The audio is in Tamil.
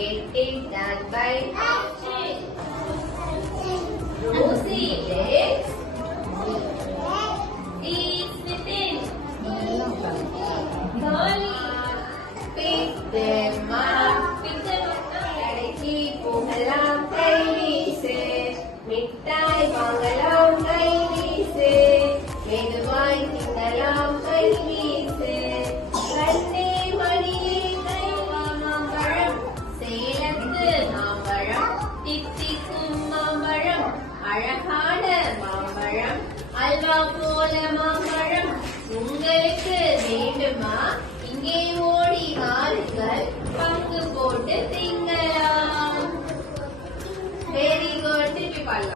Get it done by action. Rosy legs. Deeds within. Dolly. Pick them up. கடைக்கு போகலாம் கை வீசு. மிட்டாய் வாங்கலாம் கை வீசு. மெதுவாய் தின்னலாம் கை வீசு. கண்ணே மணியே கை மாம்பழம். சேலத்து மாம்பழம். தித்திக்கும் மாம்பழம். அழகான மாம்பழம். அல்வா போல மாம்பழம். உங்களுக்கு வேண்டுமா? இங்கே ஓடி வாருங்கள். பங்கு போட்டு திங்கலாம். Very good. திருப்பி பாடலாம்.